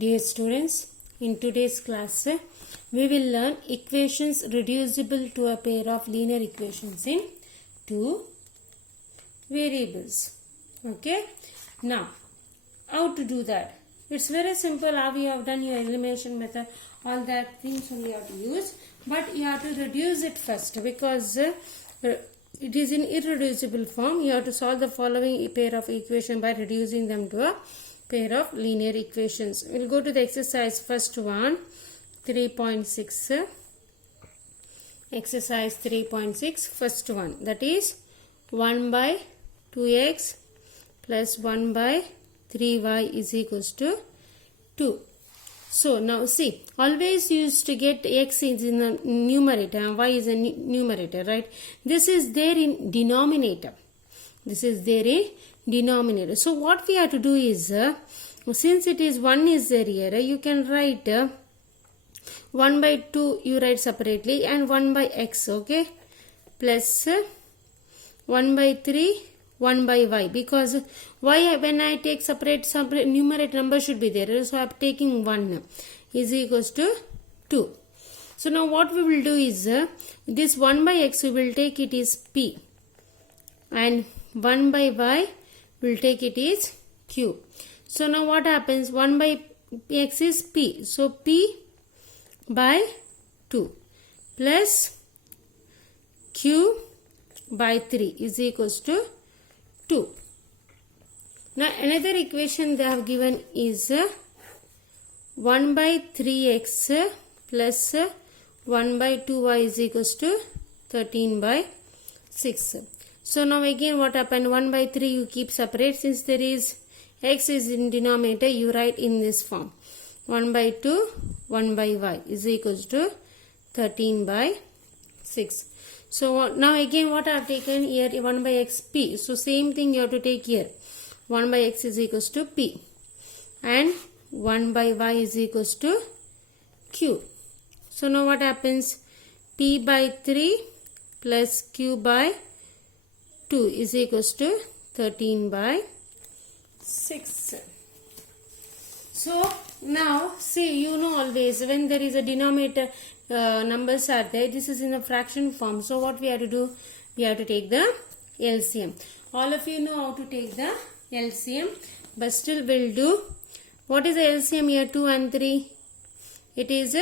Dear students, in today's class we will learn equations reducible to a pair of linear equations in two variables. Okay, now how to do that? It's very simple. How you have done your elimination method, all that things only you have to use, but you have to reduce it first because it is in irreducible form. You have to solve the following pair of equation by reducing them to a pair of linear equations. We'll go to the exercise first one, 3.6. Exercise 3.6, first one, that is 1 by 2x plus 1 by 3y is equals to 2. So now see, always used to get x is in the numerator and y is a numerator, right? This is there in denominator. This is there in denominator. So what we have to do is, since it is 1 is there here, you can write 1 by 2 you write separately and 1 by x, okay, plus 1 by 3 1 by y, because y when I take separate numerator number should be there, so I am taking 1 is equals to 2. So now what we will do is, this 1 by x we will take it is p and 1 by y will take it is q. So now what happens, 1 by x is p, so p by 2 plus q by 3 is equals to 2. Now another equation they have given is 1 by 3x plus 1 by 2y is equals to 13 by 6. So now again what happened, 1 by 3 you keep separate, since there is x is in denominator you write in this form, 1 by 2 1 by y is equals to 13 by 6. So now again what I have taken here, 1 by x p, so same thing you have to take here, 1 by x is equals to p and 1 by y is equals to q. So now what happens, p by 3 plus q by 2 is equals to 13 by 6. So now see, you know always when there is a denominator numbers are there, this is in a fraction form, so what we have to do, we have to take the LCM. All of you know how to take the LCM, but still we'll do. What is the LCM here? 2 and 3, it is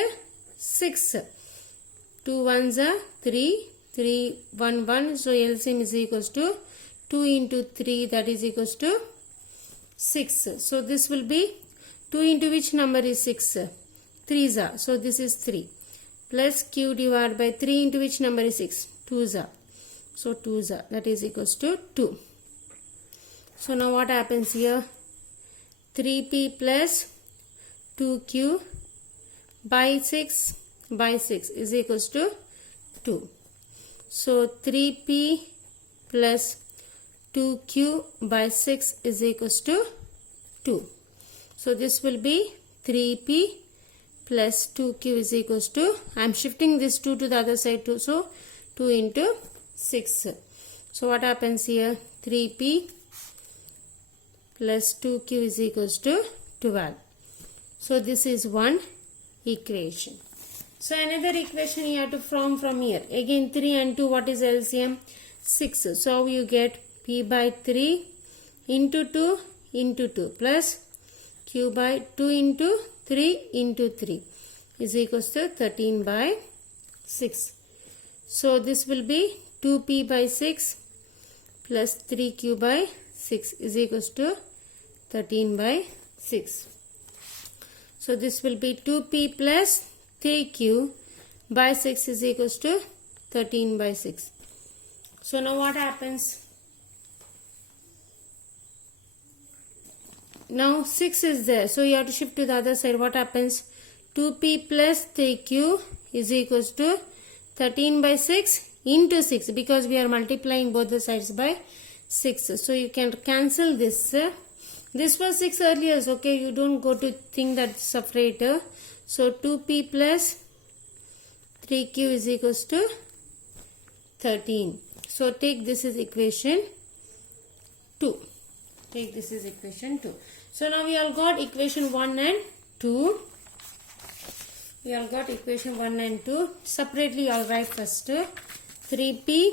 6. 2 ones are 3, 3 1 1, so LCM is equals to 2 into 3, that is equals to 6. So this will be 2 into which number is 6? 3's are, so this is 3 plus q divided by 3 into which number is 6? 2's are, so 2's are, that is equals to 2. So now what happens here, 3p plus 2q by 6 is equals to 2. So 3p plus 2q by 6 is equals to 2. So this will be 3p plus 2q is equals to, I am shifting this 2 to the other side too, so 2 into 6. So what happens here, 3p plus 2q is equals to 12. So this is one equation. So another equation you have to form from here. Again 3 and 2, what is LCM? 6. So you get p by 3 into 2 into 2 plus q by 2 into 3 into 3 is equals to 13 by 6. So this will be 2p by 6 plus 3q by 6 is equals to 13 by 6. So this will be 2p plus 3q by 6 is equals to 13 by 6. So now what happens? Now 6 is there, so you have to shift to the other side. What happens? 2p plus 3q is equals to 13 by 6 into 6, because we are multiplying both the sides by 6. So you can cancel this. This was 6 earlier, okay, you don't go to think that separate. So 2p plus 3q is equals to 13. So take this as equation 2. Take this as equation 2. So now we all got equation 1 and 2. We all got equation 1 and 2. Separately, I'll write first. 3p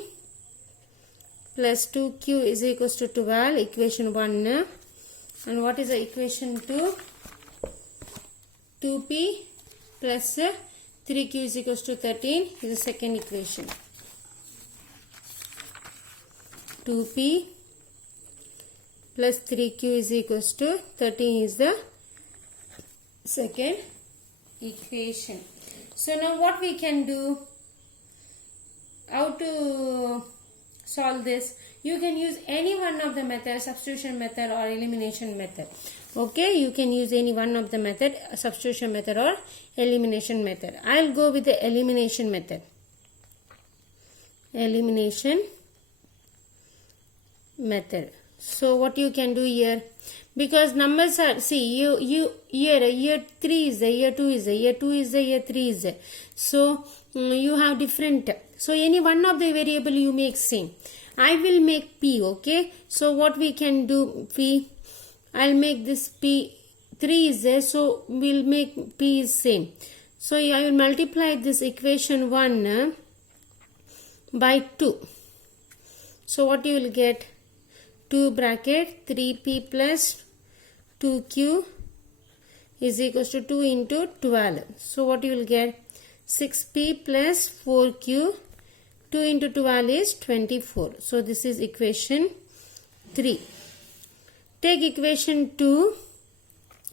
plus 2q is equals to 12, equation 1. And what is the equation 2? 2p plus 3q is equals to 13 is the second equation. 2p plus 3q is equals to 13 is the second equation. So now what we can do, how to solve this? You can use any one of the methods, substitution method or elimination method. Okay, you can use any one of the method, substitution method or elimination method. I'll go with the elimination method. Elimination method. So what you can do here, because numbers are, see, year 3 is there, year 2 is there, year 2 is there, year 3 is there. So you have different. So any one of the variable you make same. I will make p. Okay. So what we can do, p. I'll make this p. 3 is there. So we'll make p is same. So I will multiply this equation 1 by 2. So what you will get? 2 bracket 3p plus 2q is equals to 2 into 12. So what you will get? 6p plus 4q. 2 into 12 is 24. So this is equation 3. Take equation 2.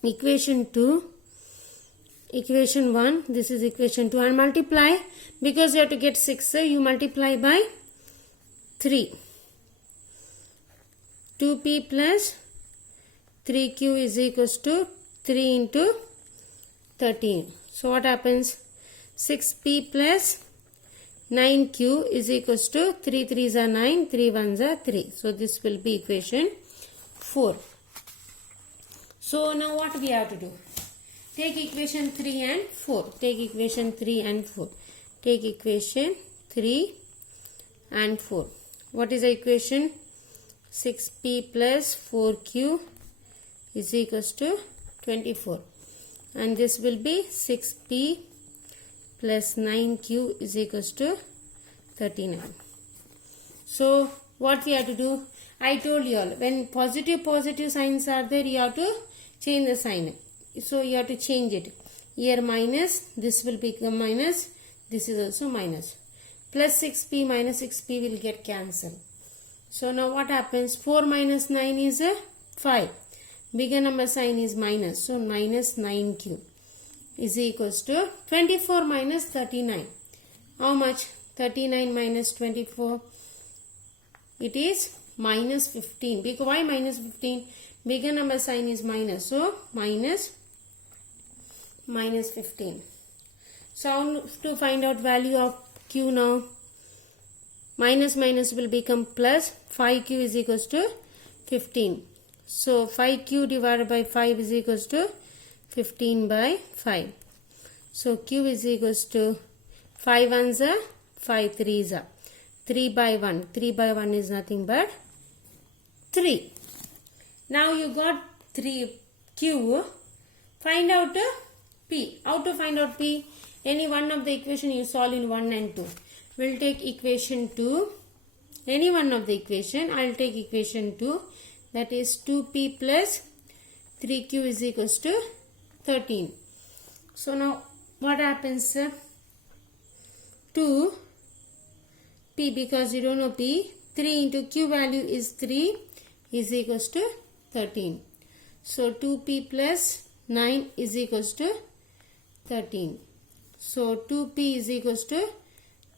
Equation 2. Equation 1. This is equation 2. And multiply. Because you have to get 6. You multiply by 3. 2p plus 3q is equals to 3 into 13. So what happens? 6p plus 9q is equals to 3 3s are 9, 3 1s are 3. So this will be equation 4. So now what we have to do? Take equation 3 and 4. Take equation 3 and 4. Take equation 3 and 4. What is the equation? 6p plus 4q is equals to 24. And this will be 6p plus 9q is equals to 39. So what we have to do? I told you all, when positive signs are there, you have to change the sign. So you have to change it. Here minus, this will become minus, this is also minus. Plus 6p minus 6p will get cancelled. So now what happens? 4 minus 9 is 5. Bigger number sign is minus. So minus 9q is equals to 24 minus 39. How much? 39 minus 24. It is minus 15. Because why minus 15? Bigger number sign is minus. So minus 15. So how to find out value of q now? Minus minus will become plus. 5q is equals to 15. So 5q divided by 5 is equals to 15 by 5. So q is equals to 5 ones are 5 threes are 3 by 1. 3 by 1 is nothing but 3. Now you got 3q. Find out p. How to find out p? Any one of the equation you solve in 1 and 2. We'll take equation 2. Any one of the equation. I'll take equation 2. That is 2p plus 3q is equals to 13. So now what happens? 2p, because you don't know p. 3 into q value is 3 is equals to 13. So 2p plus 9 is equals to 13. So 2p is equals to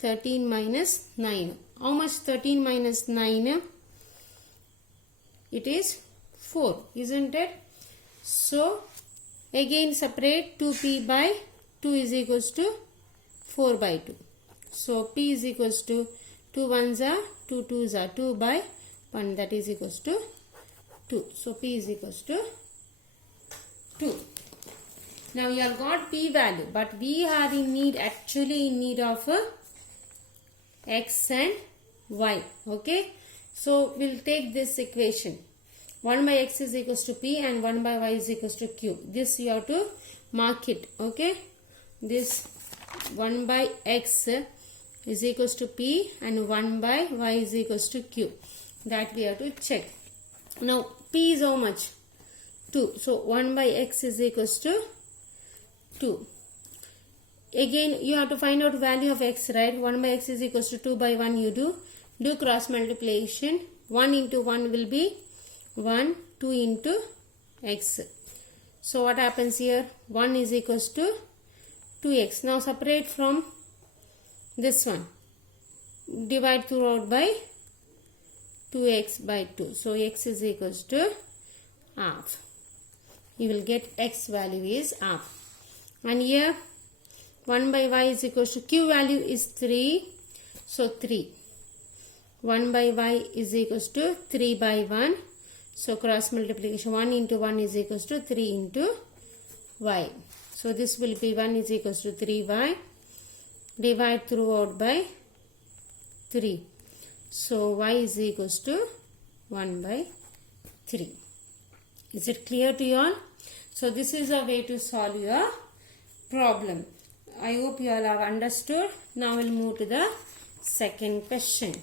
13 minus 9. How much 13 minus 9? It is 4, isn't it? So again separate 2p by 2 is equals to 4 by 2. So p is equals to 2 ones are 2 twos are 2 by 1, that is equals to 2. So p is equals to 2. Now you have got p value, but we are actually in need of x and y. Okay. So we'll take this equation. 1 by x is equals to p and 1 by y is equals to q. This you have to mark it. Okay. This 1 by x is equals to p and 1 by y is equals to q. That we have to check. Now p is how much? 2. So 1 by x is equals to 2. Again you have to find out value of x, right? 1 by x is equals to 2 by 1 you do cross multiplication. 1 into 1 will be 1, 2 into x. So what happens here? 1 is equals to 2x. Now separate from this one. Divide throughout by 2x by 2. So x is equals to half. You will get x value is half. And here 1 by y is equals to q value is 3. So 3. 1 by y is equals to 3 by 1. So cross multiplication 1 into 1 is equals to 3 into y. So this will be 1 is equals to 3y. Divide throughout by 3. So y is equals to 1 by 3. Is it clear to you all? So this is a way to solve your problem. I hope you all have understood. Now we'll move to the second question.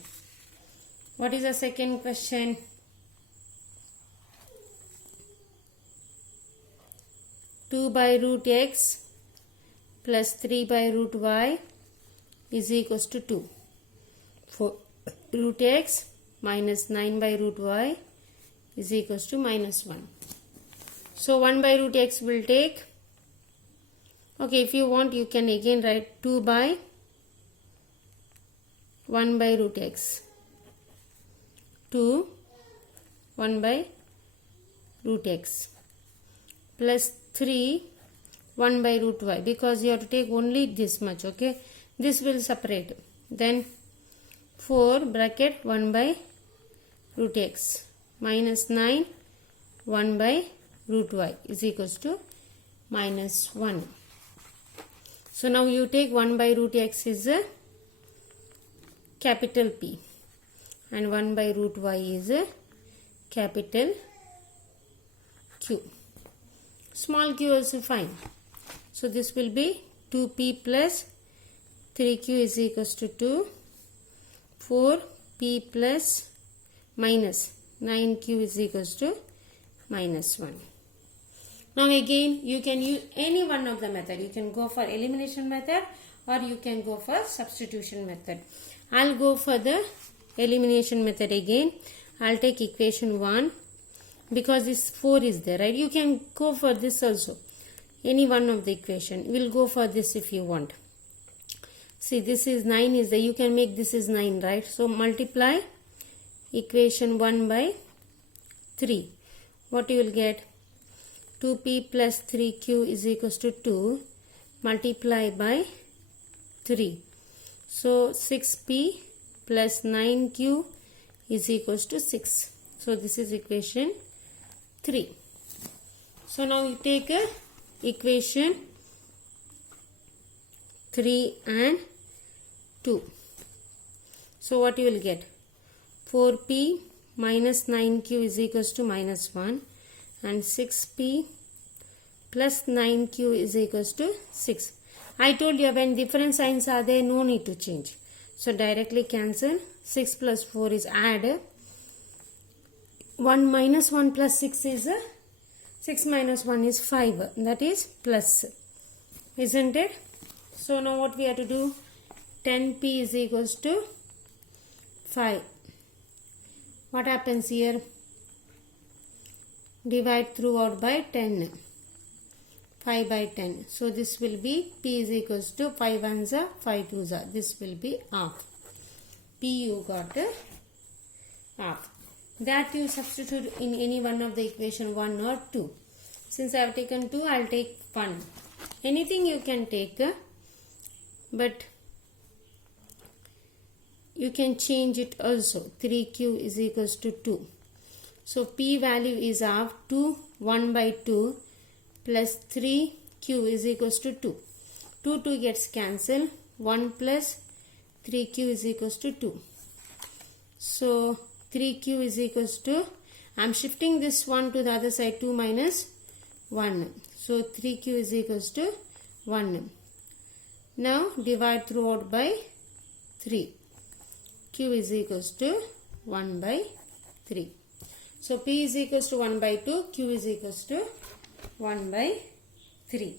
What is the second question? Two by root x plus 3 by root y is equals to 2. For root x minus 9 by root y is equals to minus 1. So 1 by root x will take. Okay, if you want you can again write 2 by 1 by root x. 2 1 by root x plus 3 1 by root y, because you have to take only this much. Okay, this will separate. Then 4 bracket 1 by root x minus 9 1 by root y is equals to minus 1. So now you take 1 by root x is a capital P and 1 by root y is a capital Q. Small q also fine. So this will be 2p plus 3q is equals to 2. 4p plus minus 9q is equals to minus 1. Now again you can use any one of the method. You can go for elimination method or you can go for substitution method. I'll go for the elimination method again. I'll take equation 1 because this 4 is there, right? You can go for this also. Any one of the equation. We'll go for this if you want. See, this is 9 is there. You can make this is 9, right? So multiply equation 1 by 3. What you will get? 2p plus 3q is equals to 2. Multiply by 3. So 6p plus 9q is equals to 6. So this is equation 3. So now you take a equation 3 and 2. So what you will get? 4p minus 9q is equals to minus 1 and 6p plus 9q is equals to 6. I told you when different signs are there, no need to change. So directly cancel. 6 plus 4 is add. 1 minus 1 plus 6 is 6 minus 1 is 5. That is plus. Isn't it? So now what we have to do? 10p is equals to 5. What happens here? Divide throughout by 10. 5 by 10. So this will be p is equals to 5 ones are 5 twos are. This will be half. P you got a half. That you substitute in any one of the equation 1 or 2. Since I have taken 2, I will take 1. Anything you can take, but you can change it also. 3q is equals to 2. So p value is half. 2 1 by 2 plus 3q is equals to 2. 2 gets cancelled. 1 plus 3q is equals to 2. So 3q is equals to, I'm shifting this 1 to the other side, 2 minus 1. So 3q is equals to 1. Now divide throughout by 3. Q is equals to 1 by 3. So P is equals to 1 by 2, Q is equals to 1 by 3.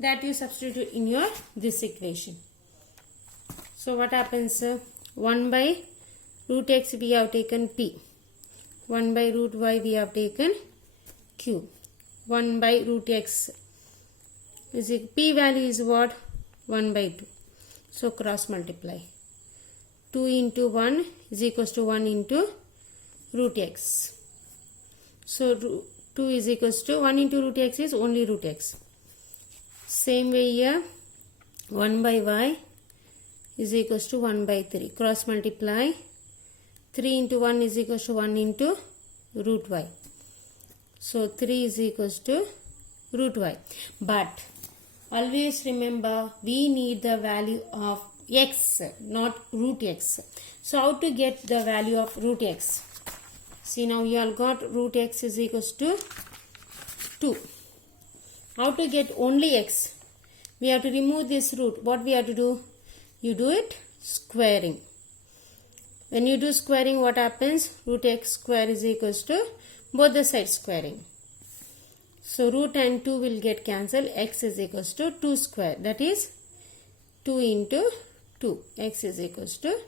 That you substitute in your this equation. So what happens? 1 by root x we have taken P. 1 by root y we have taken Q. 1 by root x is P value is what? 1 by 2. So cross multiply. 2 into 1 is equals to 1 into root x. So 2 is equals to 1 into root x is only root x. Same way here, 1 by y is equals to 1 by 3. Cross multiply. 3 into 1 is equals to 1 into root y. So 3 is equals to root y. But always remember, we need the value of x, not root x. So how to get the value of root x? See, now you all got root x is equals to 2. How to get only x? We have to remove this root. What we have to do? You do it squaring. When you do squaring, what happens? Root x square is equals to both the sides squaring. So root and 2 will get cancelled. X is equals to 2 square. That is 2 into 2. X is equals to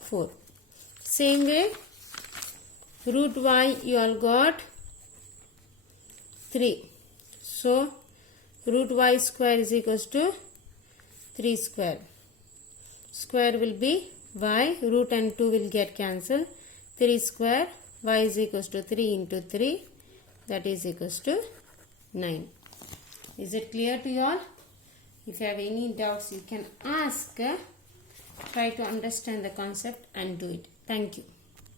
4. Same way, root y you all got 3. So root y square is equals to 3 square. Square will be y. Root and 2 will get cancelled. 3 square. Y is equals to 3 into 3. That is equals to 9. Is it clear to you all? If you have any doubts, you can ask. Try to understand the concept and do it. Thank you.